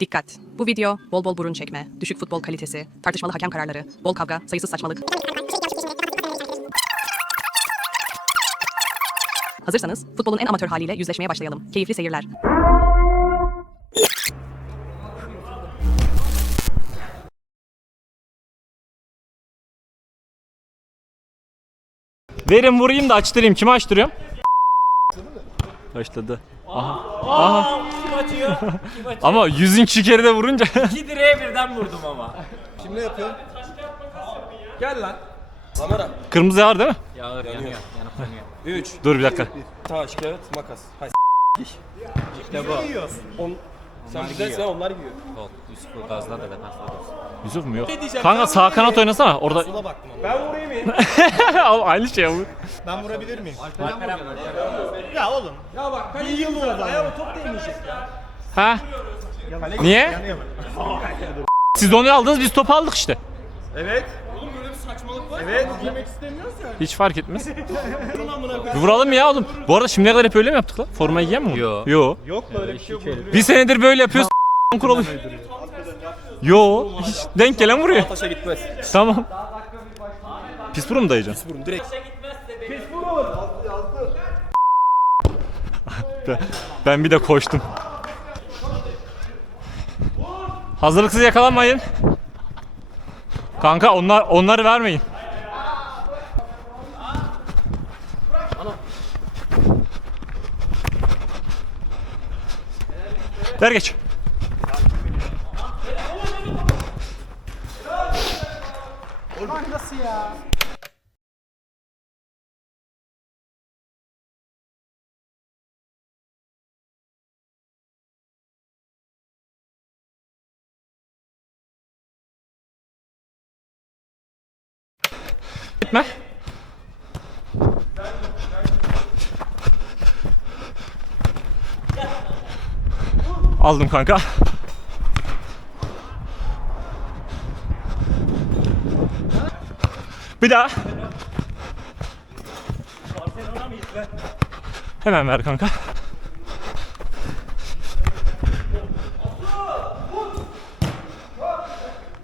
Dikkat! Bu video bol bol burun çekme, düşük futbol kalitesi, tartışmalı hakem kararları, bol kavga, sayısız saçmalık. Hazırsanız futbolun en amatör haliyle yüzleşmeye başlayalım. Keyifli seyirler. Verin vurayım da açtırayım. Kime açtırıyorum? Başladı. Kim atıyor? Kim atıyor? Ama yüzün kere de vurunca. İki direğe birden vurdum ama. Kim ne yapıyor? Gel lan. Kamera. Kırmızı var değil mi? Yağır yanıyor. Yanıp yanıyor. 3, Dur bir dakika. taş, kağıt, makas. Hay İşte bu. On... Sen güzelsen onlar giyiyor. Gol. Yusuf'u gazladı defansla. Yusuf mu yok? Kanka sağ kanat oynasana. Orada Sola baktım ama. Ben vurayım mı? Al, aynı şey bu. Ben vurabilir miyim? Alperen Ya oğlum. Ya bak bir yıl oldu. Ayağıma top değmeyecek ya. Ha? Niye? Siz onu aldınız biz topu aldık işte. Evet. Saçmalık var. Evet. Yemek istemiyoruz ya. Hiç fark etmez. Vuralım ya oğlum. Bu arada şimdiye kadar hep öyle mi yaptık lan? Formayı giyen mi? bunu? Yo. Yo. Yok böyle bir şey yok. Bir senedir böyle yapıyoruz. kuralı. Yo. Hiç denk gelen vuruyor. Taşa gitmez. Tamam. Pis burun mu dayayacaksın? Vurun direkt. Ben- Ben bir de koştum. Hazırlıksız yakalanmayın. Kanka onlar onları vermeyin. Ver geç. Gitme. Aldım kanka. Bir daha. Hemen ver kanka.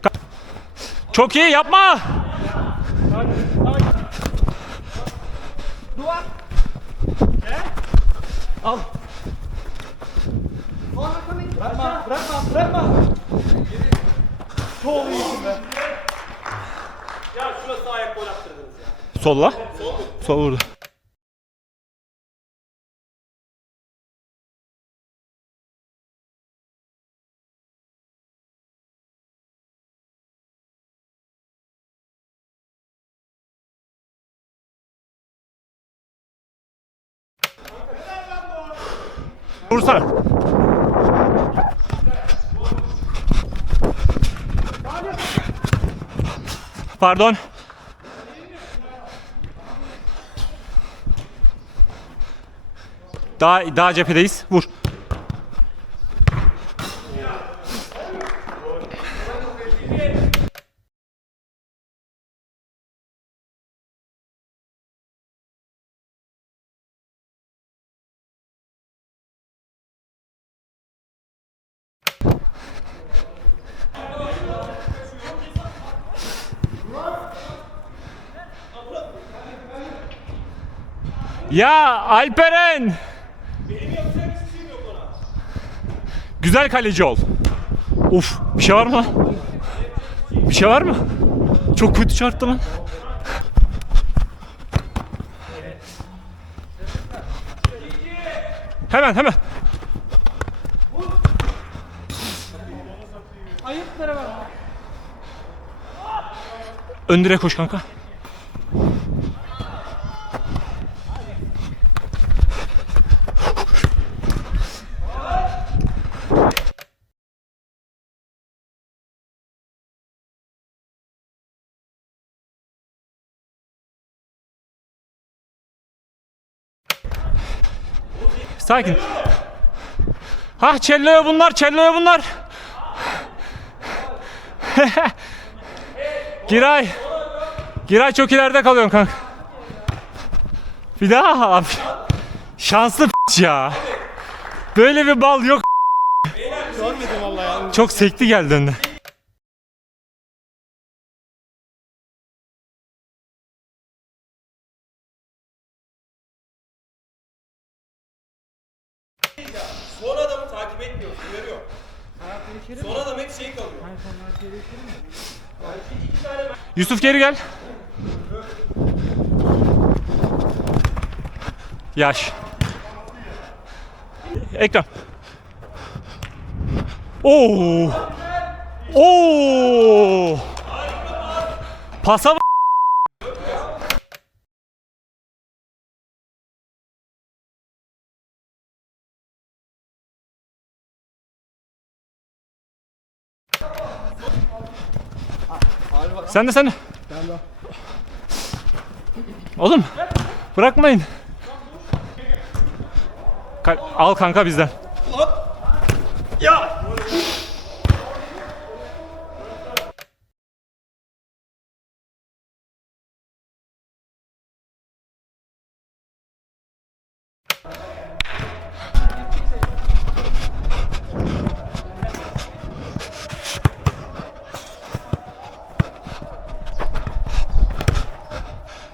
Ka- Çok iyi yapma. Solla. Sol vurdu. Vursana. Pardon. Daha daha cephedeyiz. Vur. Ya Alperen! Güzel kaleci ol. Uf, bir şey var mı? Bir şey var mı? Çok kötü çarptı lan. Hemen hemen. Ön direğe koş kanka. Sakin. Ha cello'ya bunlar, cello'ya bunlar. Giray. Giray çok ileride kalıyorsun kanka. Bir daha abi. Şanslı p- ya. Böyle bir bal yok. Görmedim vallahi ya. Çok sekti geldi önüne. Son adam hep şey kalıyor. Yusuf geri gel. Yaş. Ekran. Oo. Oo. Pasa Sen de sen de. Oğlum bırakmayın. Ka- al kanka bizden.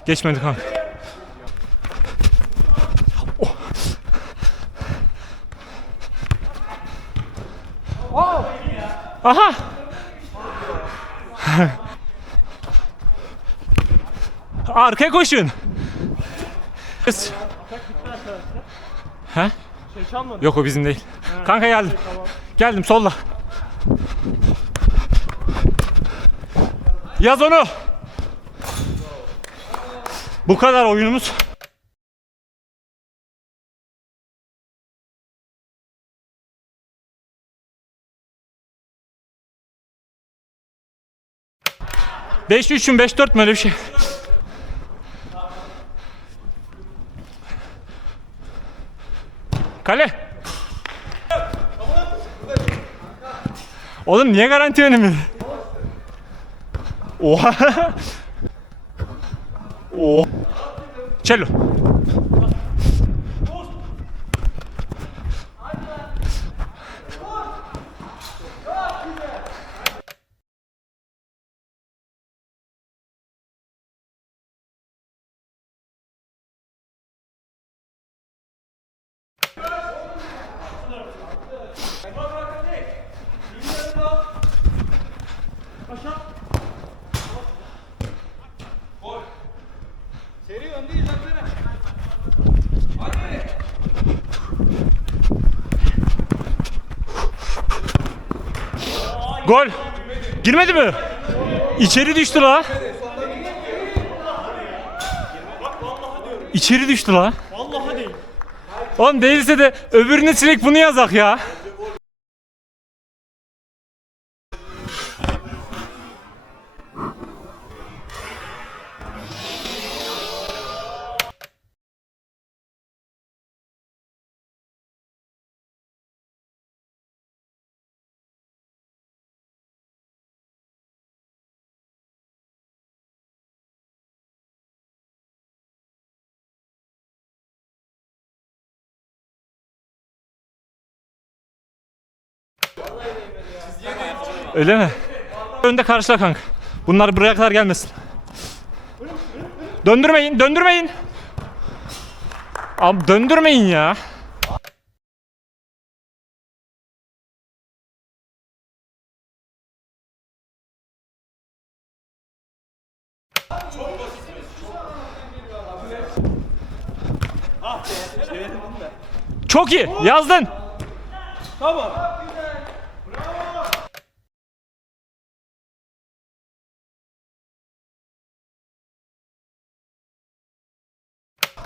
Geçmedi kanka. Oh. Aha. Arkaya koşun. Kız. He? Yok o bizim değil. Kanka geldim. Geldim solla. Yaz onu. Bu kadar oyunumuz. Beş üç mü beş dört mü öyle bir şey. Kale. Oğlum niye garanti önümü? Oha. Oh. Cello. Gol. Girmedi mi? İçeri düştü la. İçeri düştü la. Vallahi değil. Oğlum değilse de öbürüne silek bunu yazak ya. Öyle mi? Önde karşıla kanka. Bunlar buraya kadar gelmesin. Döndürmeyin, döndürmeyin. Abi döndürmeyin ya. Çok iyi. Yazdın.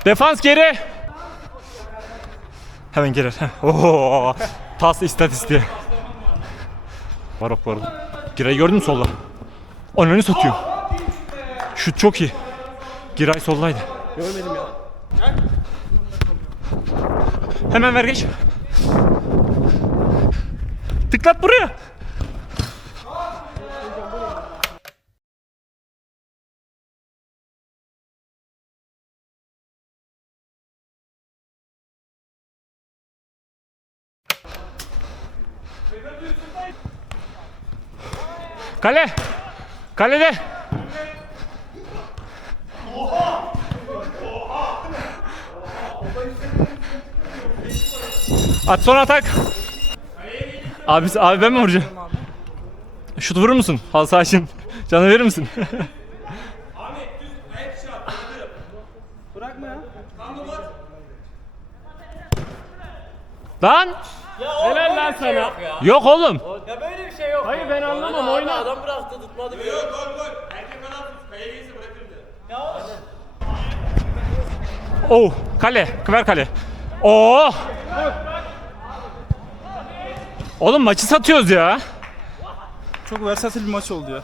Defans geri. Hemen girer. Oo, pas istatistiği. Var ok var. Giray gördün mü solda? Ananı satıyor. Şut çok iyi. Giray soldaydı. Görmedim ya. Hemen ver geç. Tıklat buraya. Kale. Kalede. At son atak. Abi, abi ben mi vuracağım? Şut vurur musun? Halı saha için. Canı verir misin? Ahmet ya. Bat. Lan! Helal lan sana. Yok oğlum. Ya böyle bir şey yok. Hayır ben anlamam oyna. Adam bıraktı tutmadı. Yok gol gol. Erkek kanat tut. Kaleye gelirse bırakırım de. Oh, kale. Kıver kale. Oo! Oğlum maçı satıyoruz ya. Çok versatil bir maç oldu ya.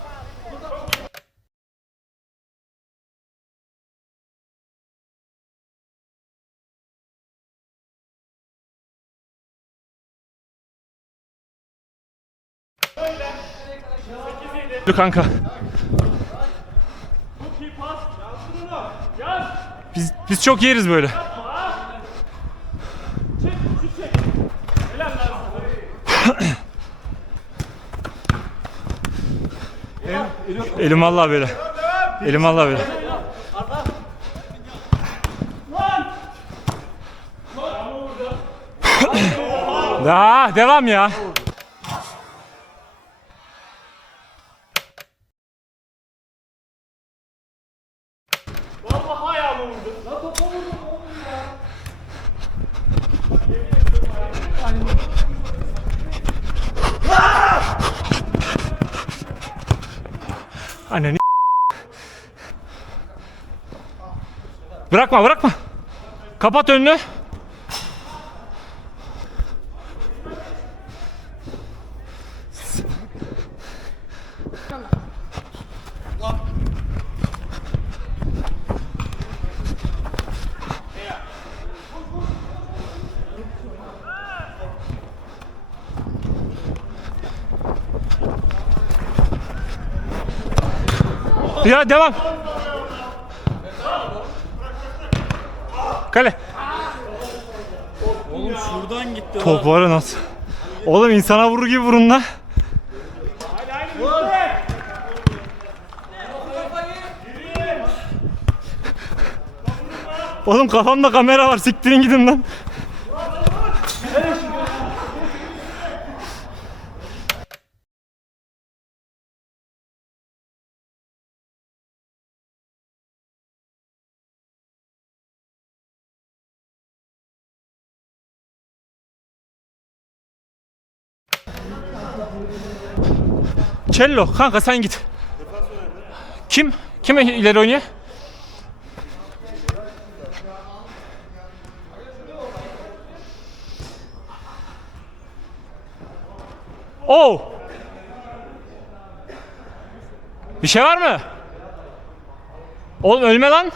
Kanka. Biz, biz çok yeriz böyle. Elim vallahi böyle. Elim vallahi böyle. Daha devam ya. Vallahi ayağımı vurdu. Lan topa vurdum oğlum ya. Anneni Bırakma bırakma. Kapat önünü. Devam. Kale. Oğlum şuradan gitti Top var nasıl? Oğlum insana vurur gibi vurun la. Oğlum kafamda kamera var siktirin gidin lan. Cello kanka sen git. Kim? Kim ileri oynuyor? Oh! Bir şey var mı? Oğlum ölme lan.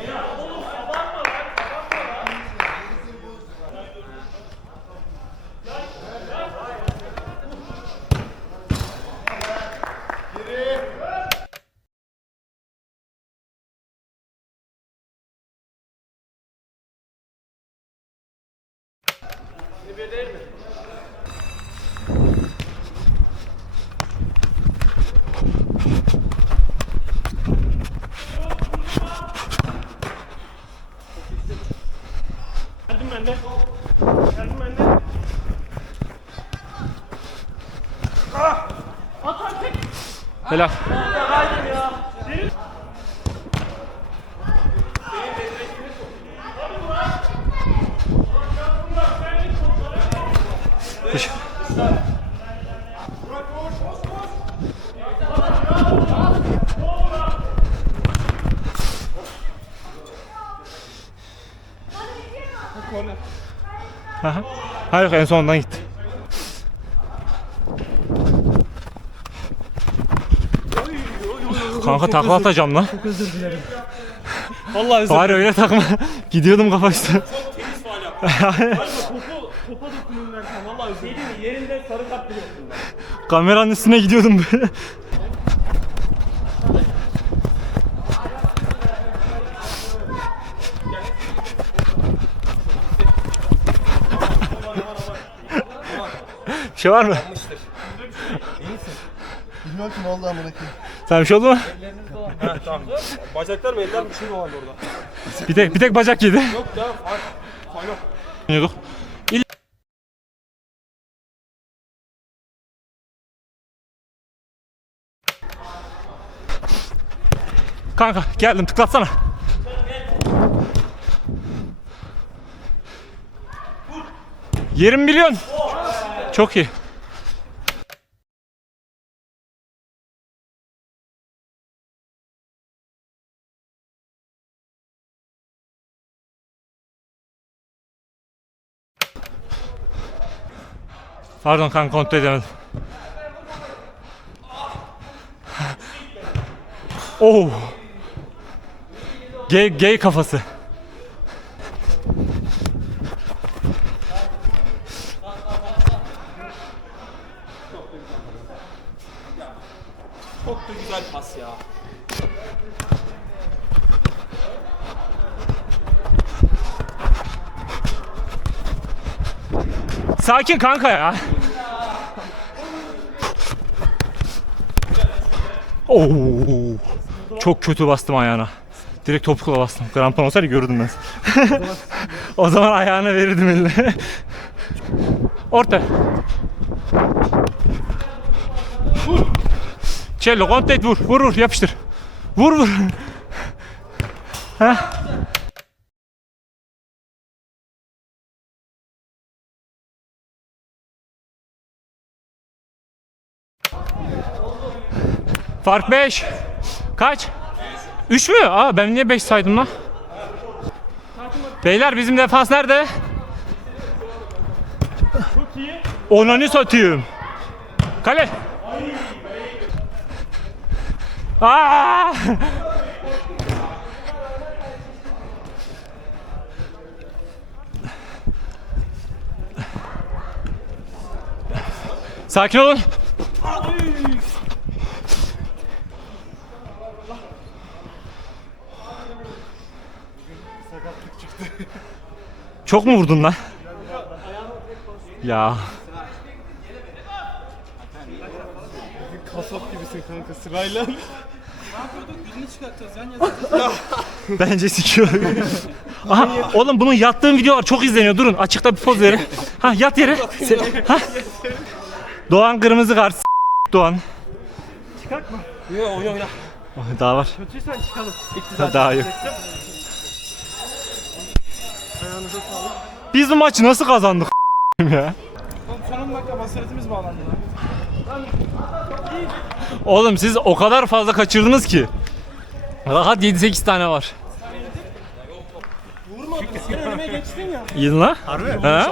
Geldim Helal. Dış- Aha. Hayır en sonundan gitti. Kanka çok takla atacağım lan. Çok özür dilerim. Vallahi özür Bari öyle takma. Gidiyordum kafa üstü. Tenis faal yaptım. Topa dokunun ben sana. Vallahi özür dilerim. Şey Yerinde sarı kart biliyorsun. Kameranın üstüne gidiyordum böyle. Bir şey var mı? Bilmiyorum ki ne oldu amına koyayım. Sen bir şey oldu mu? Bacaklar mı eller mi bir şey mi vardı orada? Bir tek, bir tek bacak yedi. Yok ya fark. Final. Oynuyorduk. İl- Kanka geldim tıklatsana. Yerim milyon. Çok iyi. Pardon kanka kontrol edemedim. Oo. Gay, gay kafası. Çok da güzel pas ya. Sakin kanka ya. Oo. Çok kötü bastım ayağına. Direkt topukla bastım. Krampon olsaydı görürdüm ben. o zaman ayağına verirdim eline. Orta. Vur. Cello, kontet vur. Vur vur yapıştır. Vur vur. Heh. Fark 5. Kaç? 3 mü? Aa ben niye 5 saydım lan? Beyler bizim defans nerede? Onanı satayım. Kale. Aa! Sakin olun. Çok mu vurdun lan? Ya Kasap gibisin kanka sırayla. bence sikiyor. Aha oğlum bunun yattığım video var çok izleniyor. Durun açıkta bir poz verin. Ha yat yere. Se- ha. Doğan kırmızı kart. S- Doğan. Yo oyna oyna. Daha var. Kötüysen çıkalım. Daha yok. Biz bu maçı nasıl kazandık ya? Oğlum son 10 dakika basiretimiz bağlandı lan. Oğlum siz o kadar fazla kaçırdınız ki. Rahat 7-8 tane var. Sen önüme geçtin ya. İyi lan. Harbi ha?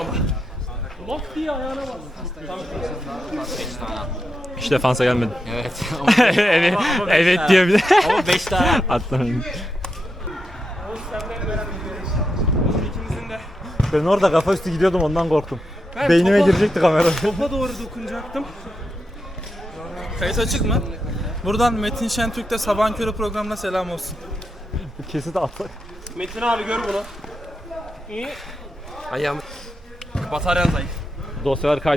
Laf diye ayağına bak. Hiç defansa gelmedi. Evet. evet, evet diye bir de. Ama 5 tane. Atlamayın. İkimizin de. Ben orada kafa üstü gidiyordum ondan korktum. Ben Beynime topa, girecekti kamera. topa doğru dokunacaktım. Kayıt açık mı? Buradan Metin Şentürk'te Sabahın Körü programına selam olsun. Kesiti atsak. Metin abi gör bunu. İyi. Ayağım. Bataryan zayıf. Dosyalar kaydı.